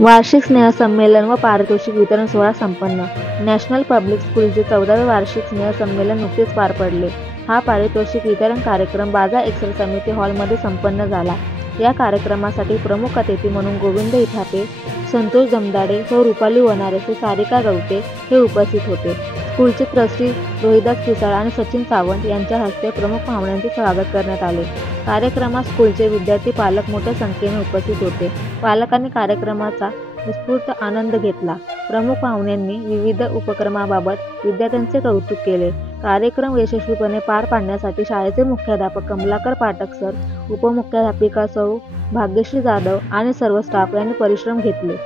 वार्षिक स्नेहसंमेलन व पारितोषिक वितरण सोहळा संपन्न. नॅशनल पब्लिक स्कूलचे 14वे वार्षिक स्नेहसंमेलन नुकतेच पार पडले. हा पारितोषिक वितरण कार्यक्रम बाजा एक्सेल समिती हॉलमध्ये संपन्न झाला. या कार्यक्रमासाठी प्रमुख अतिथी म्हणून गोविंद इथापे, संतोष जमदाडे, सौ रुपाली वनारे, सारिका गवते हे उपस्थित होते. स्कूलचे ट्रस्टी रोहिदास पिसाळ आणि सचिन सावंत यांच्या हस्ते प्रमुख पाहुण्यांचे स्वागत करण्यात आले. कार्यक्रमात स्कूलचे विद्यार्थी पालक मोठ्या संख्येने उपस्थित होते. पालकांनी कार्यक्रमाचा उत्स्फूर्त आनंद घेतला. प्रमुख पाहुण्यांनी विविध उपक्रमाबाबत विद्यार्थ्यांचे कौतुक केले. कार्यक्रम यशस्वीपणे पार पाडण्यासाठी शाळेचे मुख्याध्यापक कमलाकर पाठक सर, उपमुख्याध्यापिका सौ भाग्यश्री जाधव आणि सर्व स्टाफ यांनी परिश्रम घेतले.